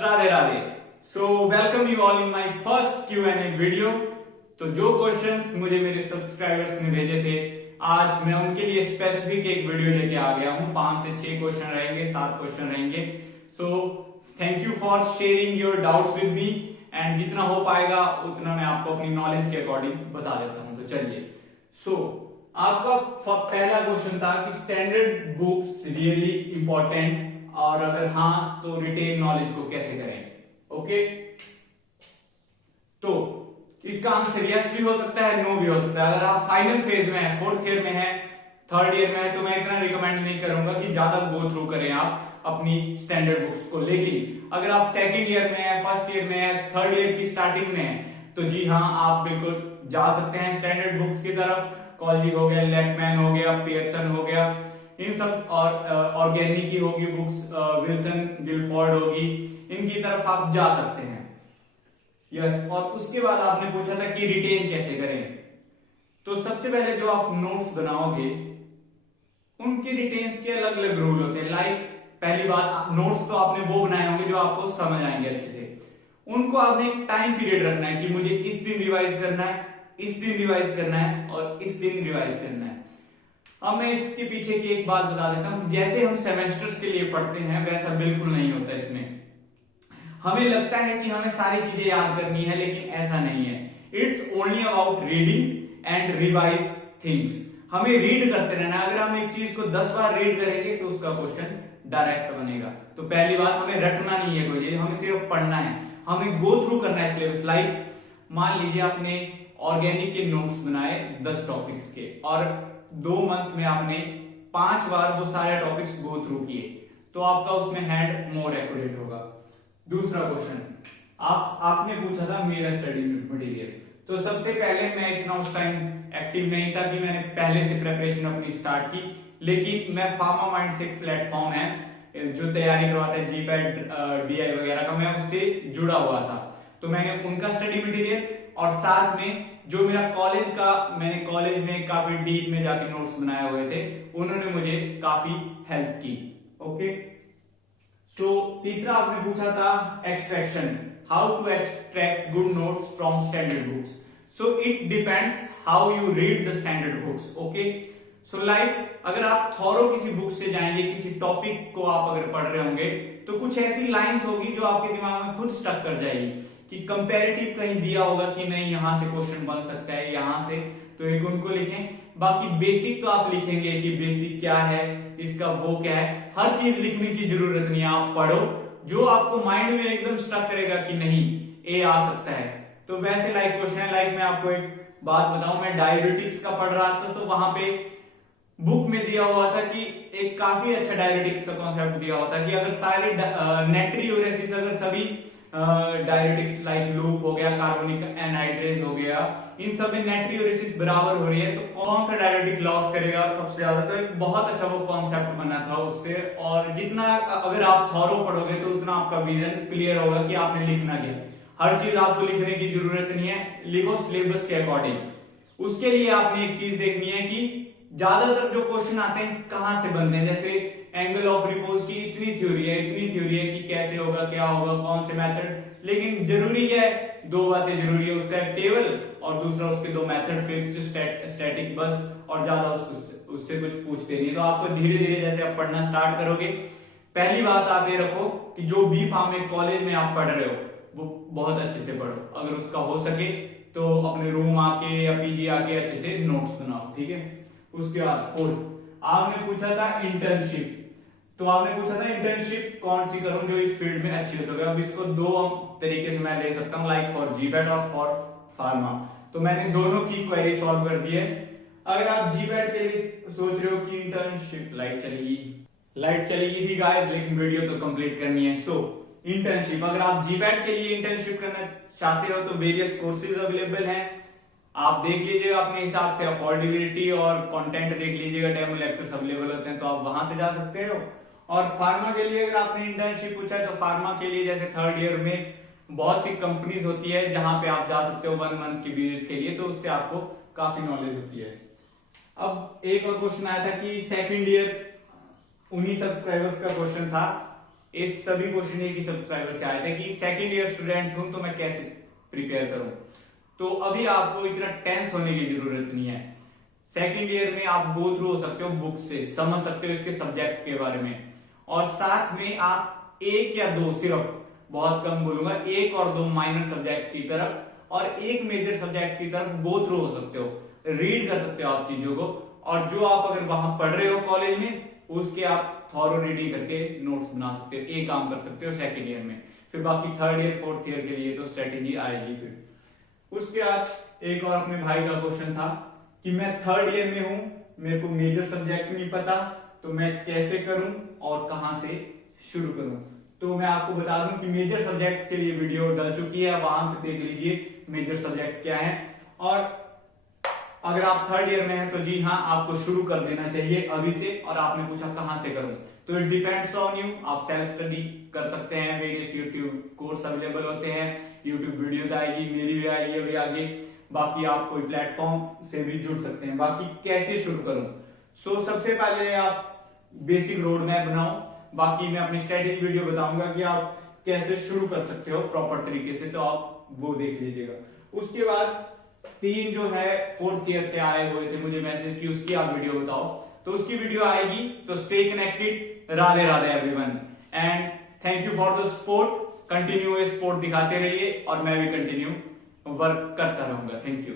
Radhe Radhe. So welcome you all in my first Q&A video. तो जो questions मुझे मेरे सब्सक्राइबर्स ने भेजे थे, आज मैं उनके लिए स्पेसिफिक एक वीडियो लेके आ गया हूं। 5 से 6 क्वेश्चन रहेंगे, 7 क्वेश्चन रहेंगे। So thank you for sharing your doubts with me and जितना हो पाएगा उतना मैं आपको अपनी नॉलेज के अकॉर्डिंग बता देता हूं। तो चलिए। आपका पहला क्वेश्चन था कि स्टैंडर्ड बुक्स रियली इंपॉर्टेंट, और अगर हाँ तो रिटेन नॉलेज को कैसे करें। ओके, तो इसका आंसर यस भी हो सकता है, नो भी हो सकता है। अगर आप फाइनल फेज में है, फोर्थ ईयर में है, थर्ड ईयर में है, तो मैं इतना रिकमेंड नहीं करूंगा कि ज्यादा गो थ्रू करें आप अपनी स्टैंडर्ड बुक्स को। लेकिन अगर आप सेकंड ईयर में है, फर्स्ट ईयर में है, थर्ड ईयर की स्टार्टिंग में है, तो जी हाँ, आप बिल्कुल जा सकते हैं स्टैंडर्ड बुक्स की तरफ। कॉलजी हो गया, लेकमैन हो गया, पियर्सन हो गया, इन सब, और ऑर्गेनिक की होगी बुक्स, विल्सन गिलफोर्ड होगी, इनकी तरफ आप जा सकते हैं। यस, और उसके बाद आपने पूछा था कि रिटेन कैसे करें। तो सबसे पहले जो आप नोट्स बनाओगे उनके रिटेन्स के अलग अलग रूल होते हैं। लाइक पहली बात, नोट्स तो आपने वो बनाए होंगे जो आपको समझ आएंगे अच्छे से। उनको आपने एक टाइम पीरियड रखना है कि मुझे इस दिन रिवाइज करना है, इस दिन रिवाइज करना है और इस दिन रिवाइज करना है। अब मैं इसके पीछे की एक बात बता देता हूं। जैसे हम सेमेस्टर्स के लिए पढ़ते हैं वैसा बिल्कुल नहीं होता। इसमें हमें लगता है कि हमें सारी चीजें याद करनी है, लेकिन ऐसा नहीं है। It's only about reading and revise things. हमें रीड करते रहना। अगर हम एक चीज को 10 बार रीड करेंगे तो उसका क्वेश्चन डायरेक्ट बनेगा। तो पहली बात, हमें रटना नहीं है कोई चीज, हमें सिर्फ पढ़ना है, हमें गो थ्रू करना है सिलेबस। लाइक मान लीजिए आपने ऑर्गेनिक के नोट्स बनाए 10 टॉपिक्स के, और 2 मंथ में आपने 5 बार वो सारे टॉपिक्स गो थ्रू किए, तो आपका उसमें हैंड मोर एक्यूरेट होगा। दूसरा क्वेश्चन आपने पूछा था मेरा स्टडी मटेरियल। तो सबसे पहले मैं इतना उस टाइम एक्टिव नहीं था कि मैंने पहले से प्रिपरेशन अपनी स्टार्ट की, लेकिन मैं फार्मा माइंड से एक प्लेटफॉर्म है जो तैयारी करवाता है जीपैट डीआई वगैरह का, मैं उससे जुड़ा हुआ था। तो मैंने उनका स्टडी मटेरियल और साथ में जो मेरा कॉलेज का, मैंने कॉलेज में काफी डीप में जाके नोट्स बनाए हुए थे, उन्होंने मुझे काफी हेल्प की। ओके, सो तीसरा आपने पूछा था extraction, how to extract good notes from standard books. So it depends how you read the standard books. Okay, so like अगर आप थॉरो किसी बुक से जाएंगे, किसी टॉपिक को आप अगर पढ़ रहे होंगे, तो कुछ ऐसी लाइंस होगी जो आपके दिमाग में खुद स्टक कर जाएगी कि कंपैरेटिव कहीं दिया होगा कि नहीं यहां से क्वेश्चन बन सकता है, यहां से, तो एक उनको लिखें। बाकी बेसिक तो आप लिखेंगे कि बेसिक क्या है, इसका वो क्या है, हर चीज लिखने की जरूरत नहीं है। आप पढ़ो, जो आपको माइंड में एकदम स्टक करेगा कि नहीं ए आ सकता है, तो वैसे लाइक क्वेश्चन है। लाइक मैं आपको एक बात बताऊं, मैं डायरेटिक्स का पढ़ रहा था, तो वहां पे बुक में दिया हुआ था कि एक काफी अच्छा डायरेटिक्स का कॉन्सेप्ट दिया हुआ था कि अगर सारे नेट्रियूरेसिस, अगर सभी डायरेटिक्स लाइक लूप हो गया, कार्बोनिक एनहाइड्रेज हो गया, इन सब में नेट्रियूरेसिस बराबर हो रही है, तो कौन सा डायरेटिक लॉस करेगा सबसे ज्यादा। तो एक बहुत अच्छा वो कॉन्सेप्ट बना था उससे। और जितना अगर आप थॉरो पढ़ोगे तो उतना आपका विजन क्लियर होगा कि आपने लिखना क्या। हर चीज आपको लिखने की जरूरत नहीं है, लिखो सिलेबस के अकॉर्डिंग। उसके लिए आपने एक चीज देखनी है कि ज्यादातर जो क्वेश्चन आते हैं कहां से बनते हैं। जैसे एंगल ऑफ रिपोज की इतनी थ्योरी है कि कैसे होगा, क्या होगा, कौन से मेथड। लेकिन जरूरी क्या है, 2 बातें जरूरी है, उसका एक टेबल और दूसरा उसके 2 मेथड, फिक्स्ड, स्टैटिक, बस। और ज्यादा उससे कुछ पूछते नहीं। तो आपको धीरे धीरे जैसे आप पढ़ना स्टार्ट करोगे, पहली बात आप ये रखो कि जो बी फार्म में कॉलेज में आप पढ़ रहे हो वो बहुत अच्छे से पढ़ो। अगर उसका हो सके तो अपने रूम आके या पीजी आके अच्छे से नोट्स बनाओ, ठीक है। उसके बाद फोर्थ आपने पूछा था इंटर्नशिप। तो आपने पूछा था इंटर्नशिप कौन सी करूं जो इस फील्ड में अच्छी हो सके। अब इसको 2 तरीके से मैं ले सकता हूं, लाइक फॉर जीपैट और फॉर फार्मा। तो मैंने दोनों की क्वेरी सॉल्व कर दी है। अगर आप जीपैट के लिए सोच रहे हो कि इंटर्नशिप, लाइट चली थी गाइस, लेकिन वीडियो तो कंप्लीट करनी है। सो इंटर्नशिप, अगर आप जीपैट के लिए इंटर्नशिप करना चाहते हो तो वेरियस कोर्सेज अवेलेबल हैं, आप देख लीजिएगा अपने हिसाब से। अफोर्डेबिलिटी और कंटेंट देख लीजिएगा, डेमो लेक्चर्स अवेलेबल होते हैं, तो आप वहां से जा सकते हो। और फार्मा के लिए अगर आपने इंटर्नशिप पूछा है, तो फार्मा के लिए जैसे थर्ड ईयर में बहुत सी कंपनीज होती है जहां पे आप जा सकते हो 1 मंथ की विजिट के लिए, तो उससे आपको काफी नॉलेज होती है। अब एक और क्वेश्चन आया था कि सेकंड ईयर, 19 सब्सक्राइबर्स का क्वेश्चन था इस सभी क्वेश्चन एक ही सब्सक्राइबर से आए थे कि सेकंड ईयर स्टूडेंट हूं तो मैं कैसे प्रिपेयर करूं। तो अभी आपको इतना टेंस होने की जरूरत नहीं है। सेकंड ईयर में आप गो थ्रू हो सकते हो बुक से, समझ सकते हो इसके सब्जेक्ट के बारे में, और साथ में आप एक या दो, सिर्फ बहुत कम बोलूंगा, एक और दो माइनर सब्जेक्ट की तरफ और एक मेजर सब्जेक्ट की तरफ गो थ्रू हो सकते हो, रीड कर सकते हो आप चीजों को। और जो आप अगर वहां पढ़ रहे हो कॉलेज में, उसके आप थॉरो रीडिंग करके नोट्स बना सकते हो, एक काम कर सकते हो सेकंड ईयर में। फिर बाकी थर्ड ईयर फोर्थ ईयर के लिए तो स्ट्रेटेजी आएगी। फिर उसके बाद एक और अपने भाई का क्वेश्चन था कि मैं थर्ड ईयर में हूं, मेरे को मेजर सब्जेक्ट नहीं पता, तो मैं कैसे करूं और कहां से शुरू करूं। तो मैं आपको बता दूं कि मेजर सब्जेक्ट्स के लिए वीडियो डल चुकी है, वहां से देख लीजिए मेजर सब्जेक्ट क्या है। और अगर आप थर्ड ईयर में हैं तो जी हाँ, आपको शुरू कर देना चाहिए अभी से। और आपने पूछा कहां से करूं, तो इट डिपेंड्स ऑन यू। आप सेल्फ स्टडी कर सकते हैं, वेरियस यूट्यूब कोर्स अवेलेबल होते हैं, यूट्यूब वीडियोस आएगी, मेरी भी आएगी अभी आगे। बाकी आप कोई प्लेटफॉर्म से भी जुड़ सकते हैं। बाकी कैसे शुरू करूं, सो सबसे पहले आप बेसिक रोड मैप बनाओ। बाकी मैं अपनी स्ट्रेटेजी वीडियो बताऊंगा कि आप कैसे शुरू कर सकते हो प्रॉपर तरीके से, तो आप वो देख लीजिएगा। उसके बाद तीन जो है फोर्थ ईयर से आए हुए थे मुझे मैसेज कि उसकी आप वीडियो बताओ, तो उसकी वीडियो आएगी। तो stay connected. Radhe Radhe everyone, and thank you for the support. Continue support दिखाते रहिए और मैं भी कंटिन्यू वर्क करता रहूंगा। Thank you.